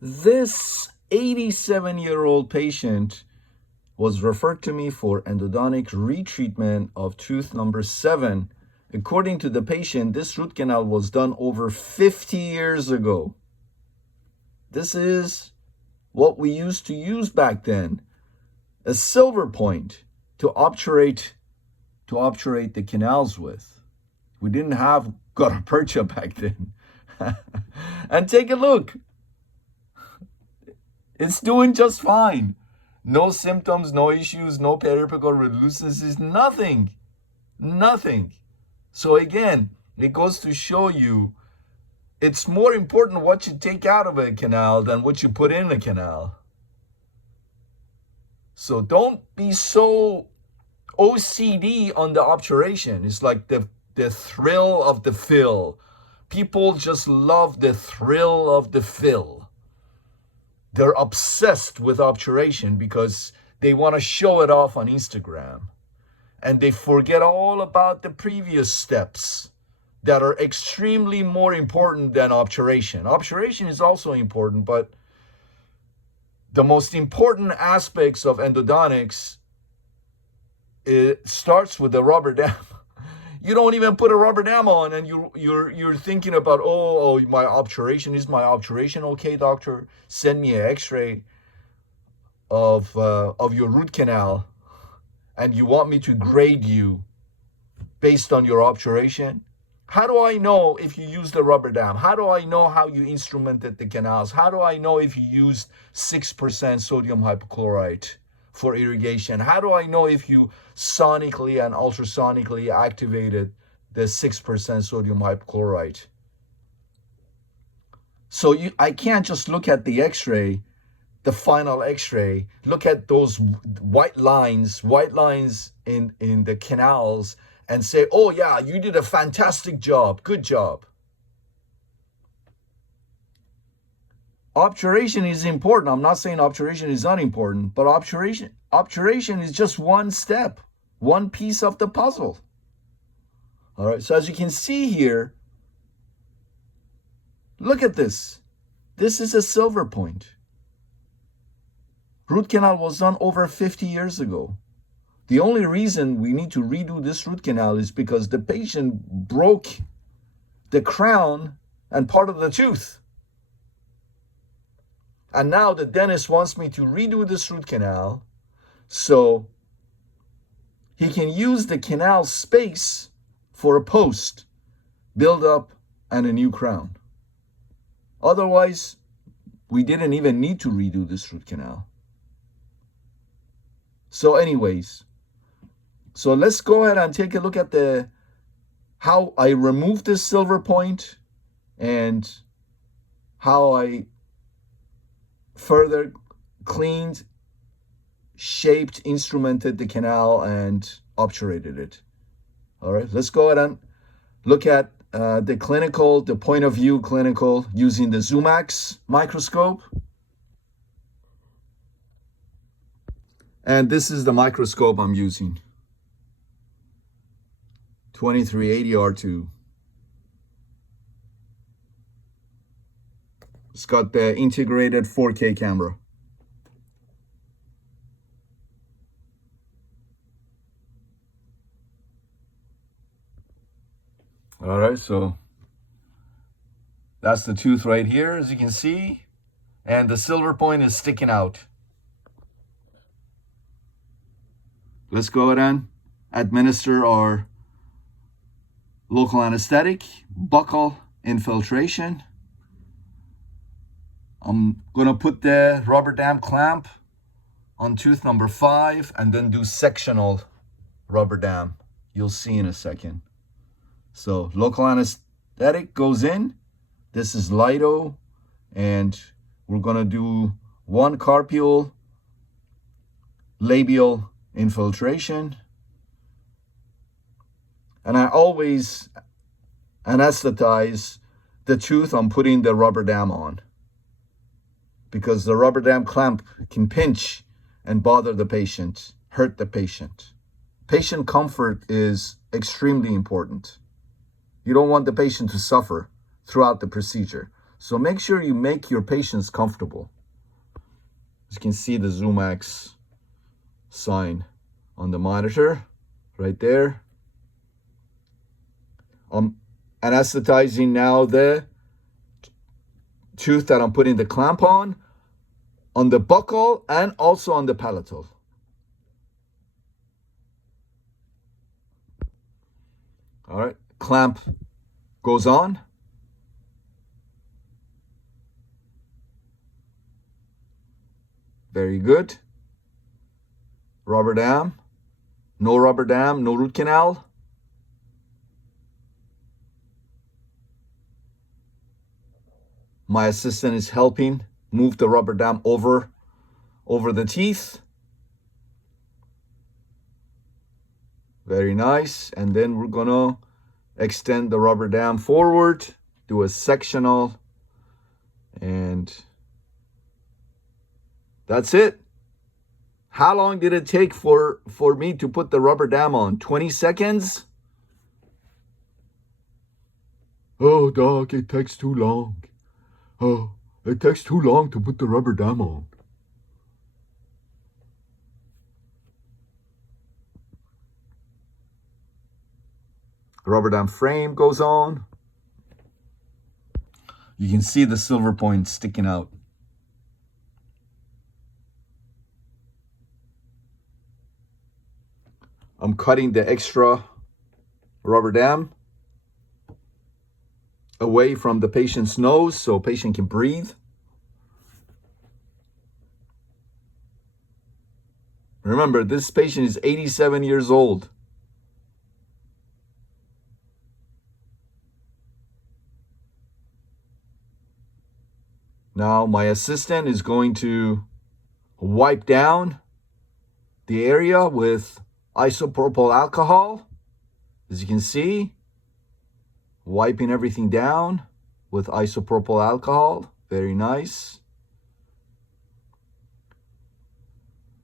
This 87-year-old patient was referred to me for endodontic retreatment of tooth number 7. According to the patient, this root canal was done over 50 years ago. This is what we used to use back then, a silver point to obturate the canals with. We didn't have gutta percha back then. And take a look. It's doing just fine. No symptoms, no issues, no periapical radiolucencies, nothing. Nothing. So again, it goes to show you it's more important what you take out of a canal than what you put in a canal. So don't be so OCD on the obturation. It's like the thrill of the fill. People just love the thrill of the fill. They're obsessed with obturation because they want to show it off on Instagram. And they forget all about the previous steps that are extremely more important than obturation. Obturation is also important, but the most important aspects of endodontics, it starts with the rubber dam. You don't even put a rubber dam on, and you're thinking about, oh, my obturation, is my obturation okay, doctor? Send me an X-ray of your root canal, and you want me to grade you based on your obturation? How do I know if you used the rubber dam? How do I know how you instrumented the canals? How do I know if you used 6% sodium hypochlorite for irrigation? How do I know if you sonically and ultrasonically activated the 6% sodium hypochlorite? So I can't just look at the X-ray, the final X-ray, look at those white lines in the canals and say, oh yeah, you did a fantastic job, good job. Obturation is important. I'm not saying obturation is unimportant, but obturation is just one step, one piece of the puzzle. All right, so as you can see here, look at this. This is a silver point. Root canal was done over 50 years ago. The only reason we need to redo this root canal is because the patient broke the crown and part of the tooth. And now the dentist wants me to redo this root canal so he can use the canal space for a post, build up, and a new crown. Otherwise, we didn't even need to redo this root canal. So anyways, so let's go ahead and take a look at how I removed this silver point and how I further cleaned, shaped, instrumented the canal, and obturated it. All right, let's go ahead and look at the point of view clinical using the Zoomax microscope. And this is the microscope I'm using. 2380 R2. It's got the integrated 4K camera. All right, so that's the tooth right here, as you can see, and the silver point is sticking out. Let's go ahead and administer our local anesthetic, buccal infiltration. I'm gonna put the rubber dam clamp on tooth number 5 and then do sectional rubber dam. You'll see in a second. So local anesthetic goes in. This is Lido, and we're gonna do 1 carpal labial infiltration. And I always anesthetize the tooth I'm putting the rubber dam on, because the rubber dam clamp can pinch and bother the patient, hurt the patient. Patient comfort is extremely important. You don't want the patient to suffer throughout the procedure. So make sure you make your patients comfortable. As you can see the ZoomX sign on the monitor right there. I'm anesthetizing now the tooth that I'm putting the clamp on the buccal and also on the palatal. All right, clamp goes on. Very good. Rubber dam. No rubber dam, no root canal. My assistant is helping move the rubber dam over the teeth. Very nice. And then we're gonna extend the rubber dam forward, do a sectional, and that's it. How long did it take for me to put the rubber dam on? 20 seconds? Oh, doc, it takes too long. Oh, it takes too long to put the rubber dam on. Rubber dam frame goes on. You can see the silver point sticking out. I'm cutting the extra rubber dam away from the patient's nose so patient can breathe. Remember, this patient is 87 years old. Now my assistant is going to wipe down the area with isopropyl alcohol. As you can see, wiping everything down with isopropyl alcohol. Very nice.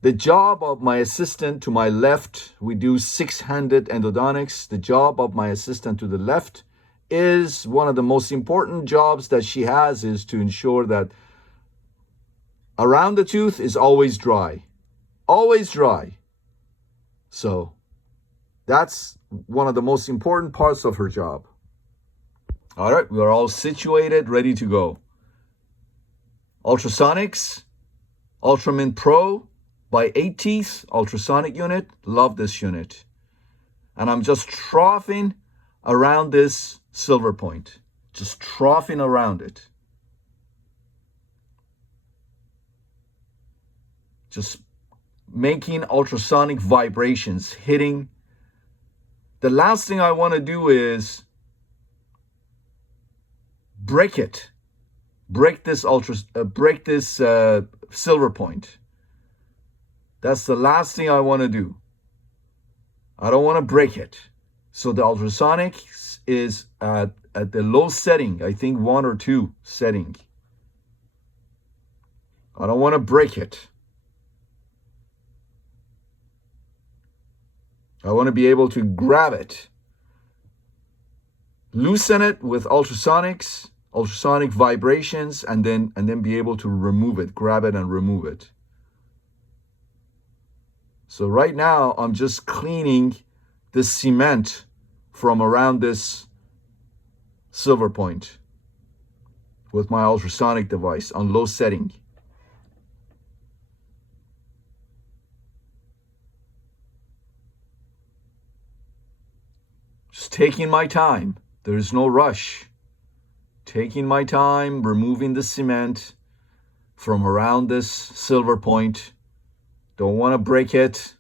The job of my assistant to my left, we do 6-handed endodontics. The job of my assistant to the left is one of the most important jobs that she has, is to ensure that around the tooth is always dry. Always dry. So that's one of the most important parts of her job. All right, we're all situated, ready to go. Ultrasonics, Ultramin Pro by 8 Teeth, ultrasonic unit. Love this unit. And I'm just troughing around this silver point. Just troughing around it. Just making ultrasonic vibrations, hitting. The last thing I want to do is break it. Break this silver point. That's the last thing I want to do. I don't want to break it. So the ultrasonic is at the low setting, I think 1 or 2 setting. I don't want to break it. I want to be able to grab it, loosen it with ultrasonics, ultrasonic vibrations, and then be able to remove it, grab it and remove it. So right now, I'm just cleaning the cement from around this silver point with my ultrasonic device on low setting. Just taking my time. There's no rush. Taking my time, removing the cement from around this silver point. Don't want to break it.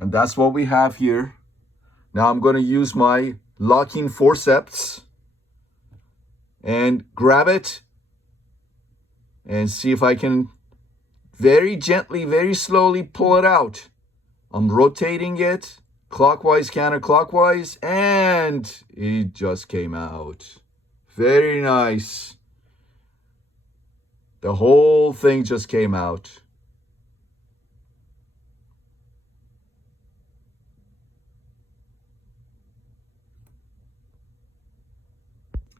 And that's what we have here. Now I'm going to use my locking forceps and grab it and see if I can very gently, very slowly pull it out. I'm rotating it clockwise, counterclockwise, and it just came out. Very nice. The whole thing just came out.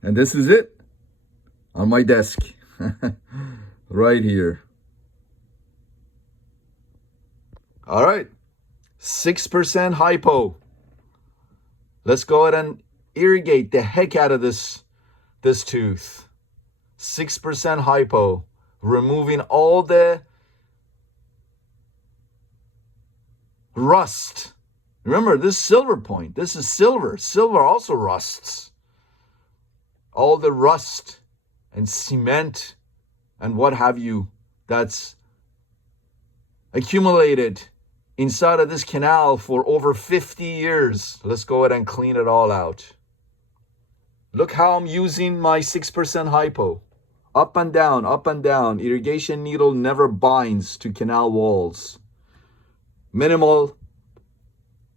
And this is it on my desk. Right here. All right. 6% hypo. Let's go ahead and irrigate the heck out of this tooth. 6% hypo. Removing all the rust. Remember, this is silver point. This is silver. Silver also rusts. All the rust and cement and what have you that's accumulated inside of this canal for over 50 years. Let's go ahead and clean it all out. Look how I'm using my 6% hypo. Up and down, up and down. Irrigation needle never binds to canal walls. Minimal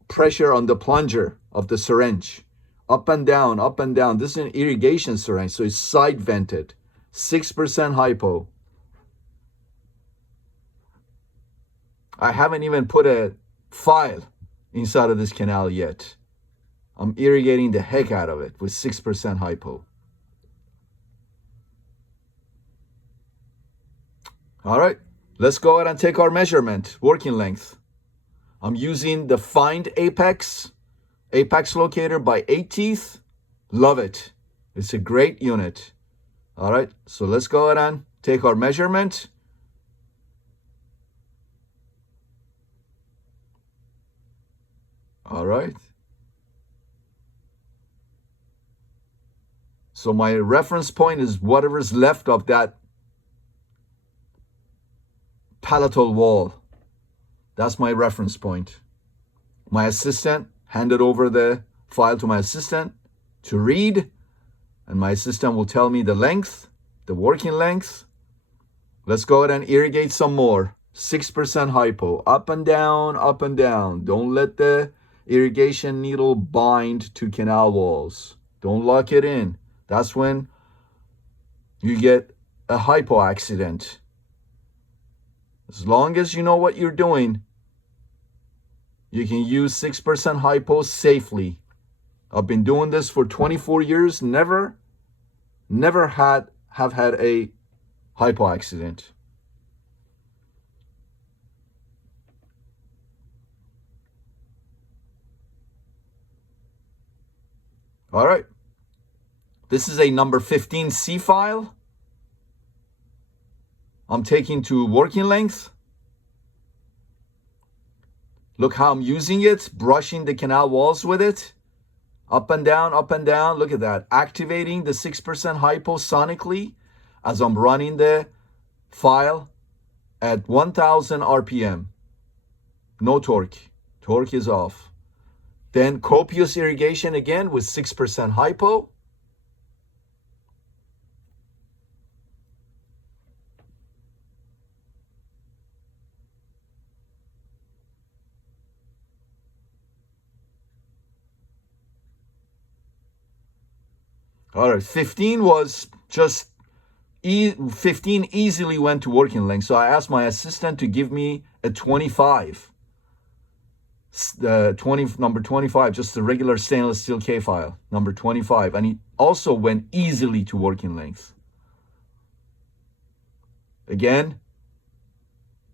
pressure on the plunger of the syringe. Up and down, up and down. This is an irrigation syringe, so it's side vented. 6% hypo. I haven't even put a file inside of this canal yet. I'm irrigating the heck out of it with 6% hypo. All right, let's go ahead and take our measurement, working length. I'm using the Find Apex locator by 8 teeth. Love it. It's a great unit. All right, so let's go ahead and take our measurement. All right. So my reference point is whatever's left of that palatal wall. That's my reference point. My assistant handed over the file to my assistant to read, and my assistant will tell me the length, the working length. Let's go ahead and irrigate some more. 6% hypo, up and down, up and down. Don't let the irrigation needle bind to canal walls. Don't lock it in. That's when you get a hypo accident. As long as you know what you're doing, you can use 6% hypo safely. I've been doing this for 24 years. Never have had a hypo accident. All right. This is a number 15C file. I'm taking to working length. Look how I'm using it, brushing the canal walls with it. Up and down, up and down. Look at that. Activating the 6% hypo sonically as I'm running the file at 1000 RPM. No torque. Torque is off. Then copious irrigation again with 6% hypo. All right, 15 was just 15 easily went to working length. So I asked my assistant to give me a 25. The number 25, just the regular stainless steel K file, number 25. And it also went easily to working length. Again,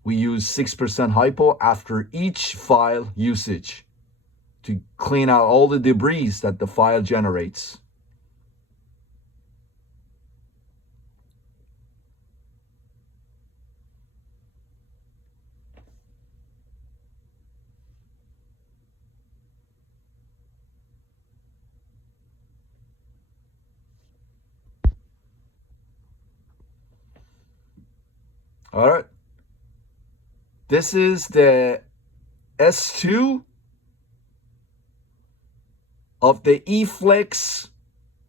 we use 6% hypo after each file usage to clean out all the debris that the file generates. All right. This is the S2 of the eFlex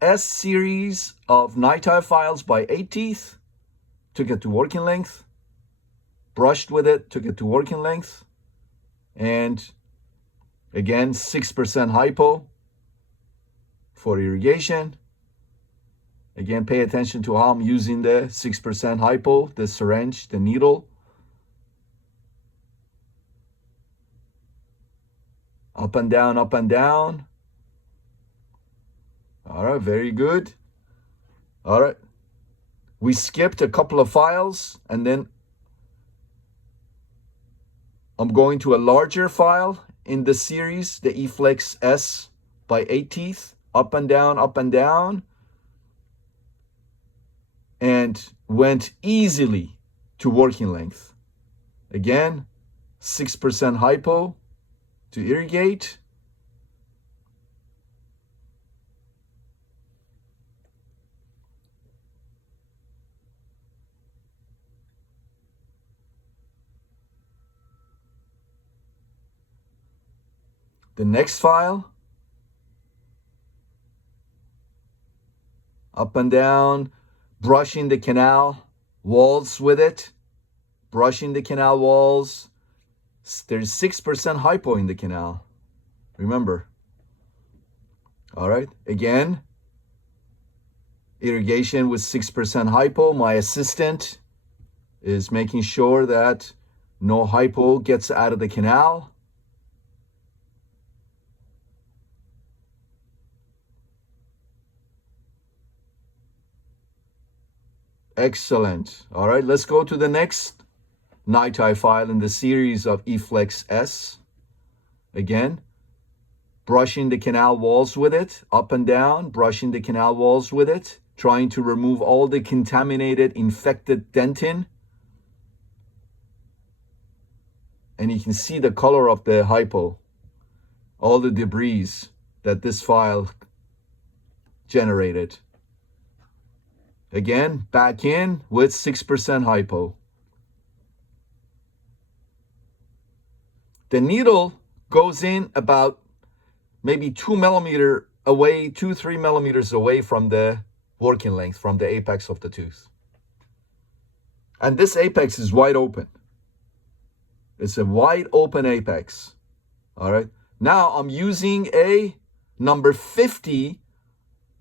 S series of NiTi files by 8 teeth. Took it to working length. Brushed with it, took it to working length. And again, 6% hypo for irrigation. Again, pay attention to how I'm using the 6% hypo, the syringe, the needle. Up and down, up and down. All right, very good. All right. We skipped a couple of files, and then I'm going to a larger file in the series, the eFlex S by 8 teeth. Up and down, up and down. And went easily to working length. Again, 6% hypo to irrigate. The next file, up and down, brushing the canal walls with it, brushing the canal walls. There's 6% hypo in the canal, remember. All right, again, irrigation with 6% hypo. My assistant is making sure that no hypo gets out of the canal. Excellent. All right, let's go to the next NiTi file in the series of eFlex S. Again, brushing the canal walls with it, up and down, brushing the canal walls with it, trying to remove all the contaminated, infected dentin. And you can see the color of the hypo, all the debris that this file generated. Again, back in with 6% hypo. The needle goes in about maybe 2 millimeters away, 3 millimeters away from the working length, from the apex of the tooth. And this apex is wide open. It's a wide open apex. All right. Now I'm using a number 50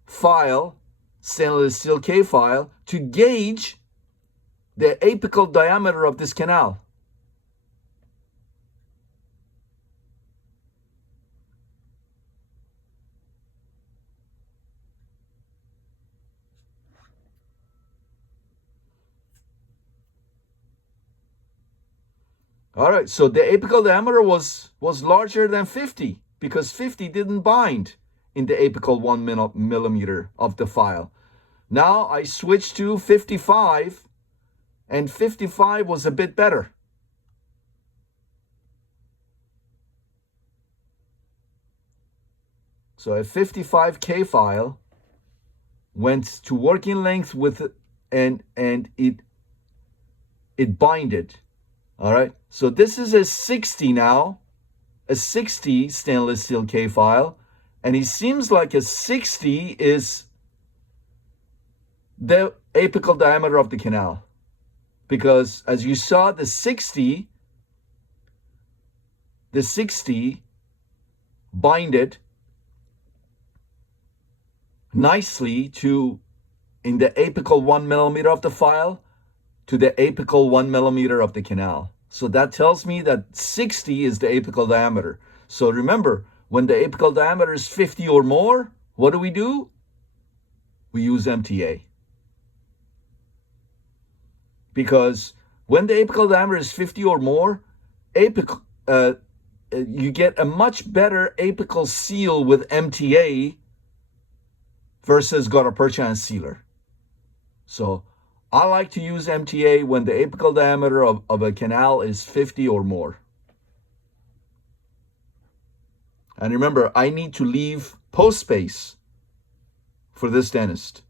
file, stainless steel K file, to gauge the apical diameter of this canal. All right, so the apical diameter was larger than 50 because 50 didn't bind in the apical 1 millimeter of the file. Now I switched to 55, and 55 was a bit better. So a 55K file went to working length with and it binded. All right, so this is a 60 now, a 60 stainless steel K file, and it seems like a 60 is the apical diameter of the canal, because as you saw, the 60 binded nicely to, in the apical 1 millimeter of the file, to the apical 1 millimeter of the canal. So that tells me that 60 is the apical diameter. So remember, when the apical diameter is 50 or more, what do? We use MTA. Because when the apical diameter is 50 or more, you get a much better apical seal with MTA versus gutta-percha and sealer. So I like to use MTA when the apical diameter of a canal is 50 or more. And remember, I need to leave post space for this dentist.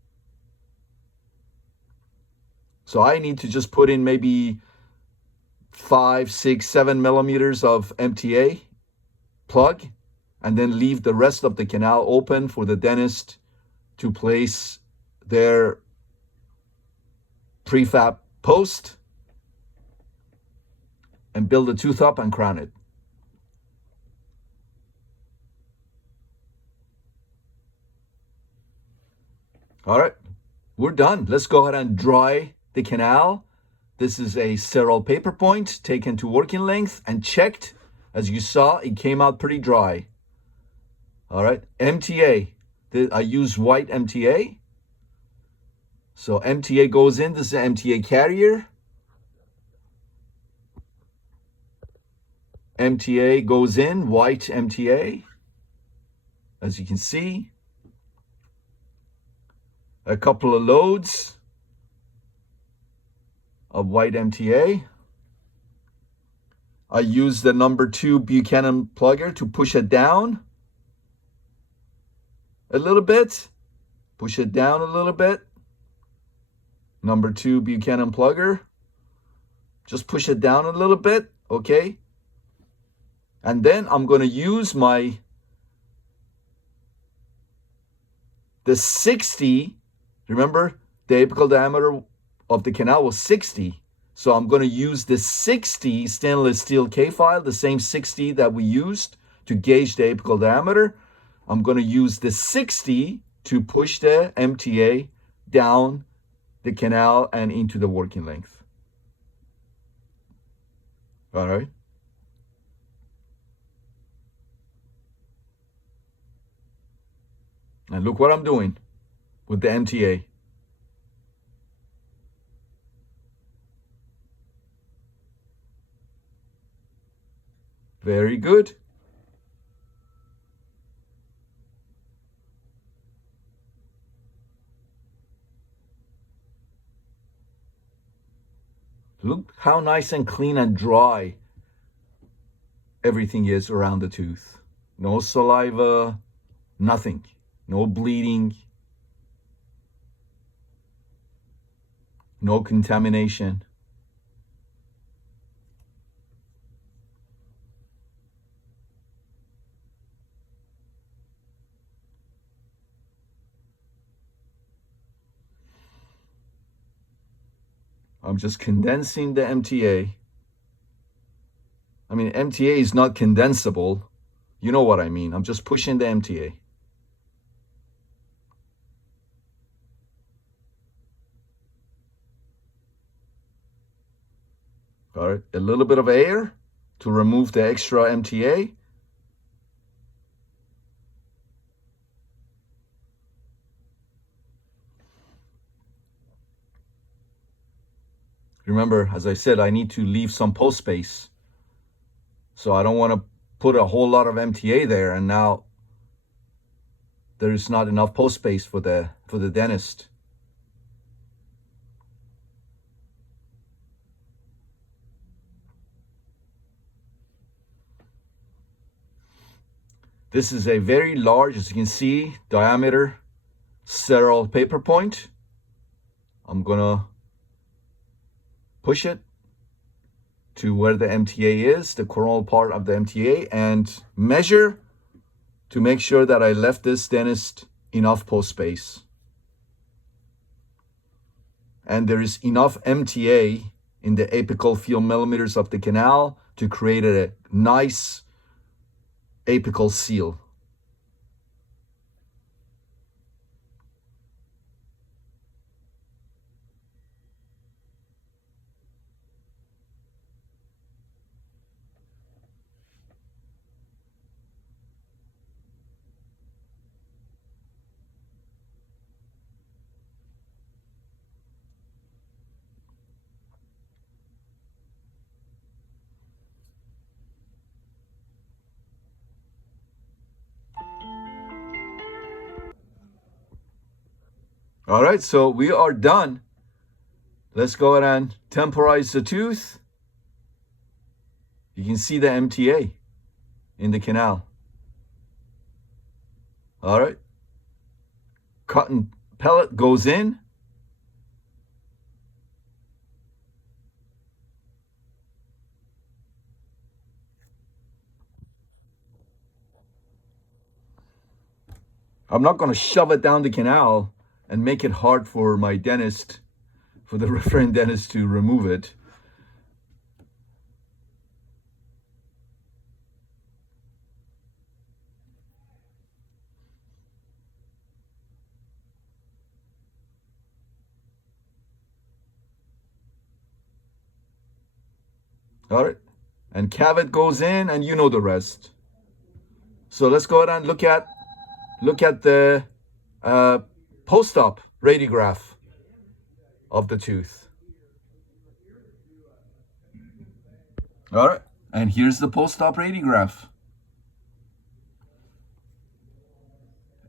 So I need to just put in maybe 5, 6, 7 millimeters of MTA plug, and then leave the rest of the canal open for the dentist to place their prefab post and build the tooth up and crown it. All right, we're done. Let's go ahead and dry the canal. This is a sterile paper point taken to working length and checked. As you saw, it came out pretty dry. All right, MTA. I use white MTA. So MTA goes in. This is an MTA carrier. MTA goes in, white MTA. As you can see, a couple of loads of white MTA. I use the number 2 Buchanan plugger to push it down a little bit. Push it down a little bit. Number 2 Buchanan plugger. Just push it down a little bit, okay? And then I'm going to use the 60. Remember, the apical diameter of the canal was 60. So I'm going to use the 60 stainless steel K-file, the same 60 that we used to gauge the apical diameter. I'm going to use the 60 to push the MTA down the canal and into the working length. All right. And look what I'm doing with the MTA. Very good. Look how nice and clean and dry everything is around the tooth. No saliva, nothing. No bleeding, no contamination. I'm just condensing the MTA. I mean, MTA is not condensable. You know what I mean. I'm just pushing the MTA. All right, a little bit of air to remove the extra MTA. Remember, as I said, I need to leave some post space. So I don't want to put a whole lot of MTA there and now there's not enough post space for the dentist. This is a very large, as you can see, diameter sterile paper point. I'm gonna push it to where the MTA is, the coronal part of the MTA, and measure to make sure that I left this dentist enough post space. And there is enough MTA in the apical few millimeters of the canal to create a nice apical seal. All right, so we are done. Let's go ahead and temporize the tooth. You can see the MTA in the canal. All right. Cotton pellet goes in. I'm not going to shove it down the canal and make it hard for my dentist, for the referring dentist to remove it. All right. And cavit goes in, and you know the rest. So let's go ahead and look at the post-op radiograph of the tooth. All right. And here's the post-op radiograph.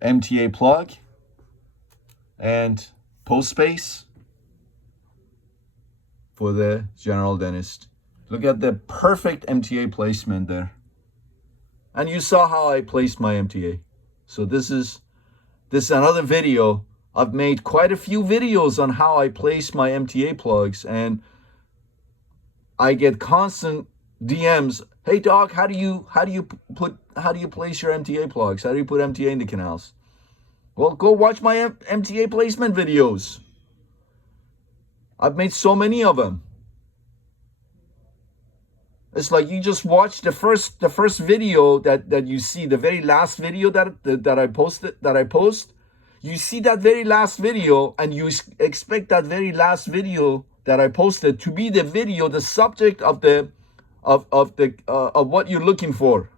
MTA plug and post space for the general dentist. Look at the perfect MTA placement there. And you saw how I placed my MTA. So this is another video. I've made quite a few videos on how I place my MTA plugs, and I get constant DMs. Hey doc, how do you place your MTA plugs? How do you put MTA in the canals? Well, go watch my MTA placement videos. I've made so many of them. It's like you just watch the first video that you see, the very last video that I post. You see that very last video, and you expect that very last video that I posted to be the video, the subject of what you're looking for.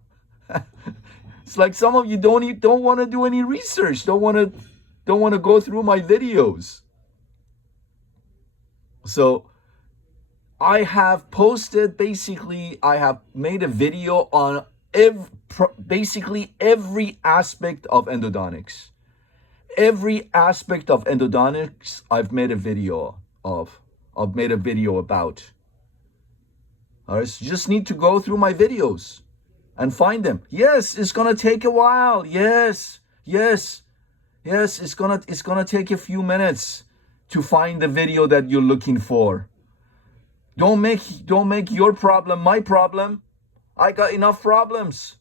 It's like some of you don't want to do any research, don't want to go through my videos. So I have made a video on basically every aspect of endodontics. Every aspect of endodontics I've made a video of. I've made a video about. All right, so you just need to go through my videos and find them. Yes, it's gonna take a while. Yes, it's gonna take a few minutes to find the video that you're looking for. Don't make your problem my problem. I got enough problems.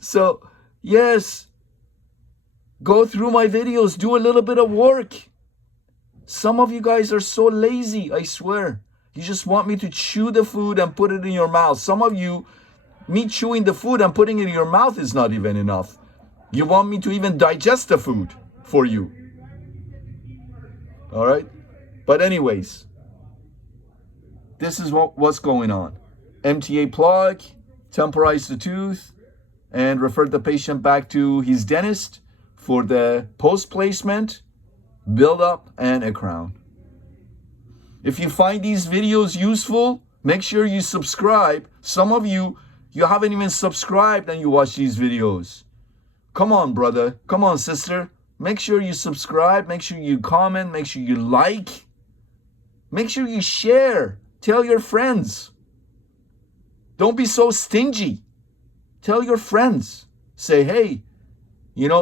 So, yes, go through my videos, do a little bit of work. Some of you guys are so lazy, I swear. You just want me to chew the food and put it in your mouth. Some of you, me chewing the food and putting it in your mouth is not even enough. You want me to even digest the food for you. All right? But anyways, this is what's going on. MTA plug, temporize the tooth, and refer the patient back to his dentist for the post placement, build up, and a crown. If you find these videos useful, make sure you subscribe. Some of you haven't even subscribed and you watch these videos. Come on, brother. Come on, sister. Make sure you subscribe. Make sure you comment. Make sure you like. Make sure you share. Tell your friends. Don't be so stingy. Tell your friends. Say, hey,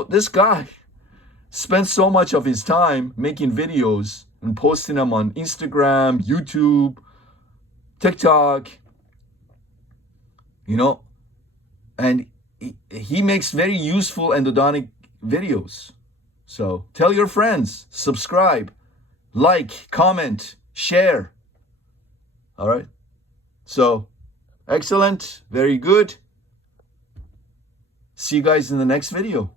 this guy spends so much of his time making videos and posting them on Instagram, YouTube, TikTok, and he makes very useful endodontic videos. So tell your friends, subscribe, like, comment, share. All right. So excellent. Very good. See you guys in the next video.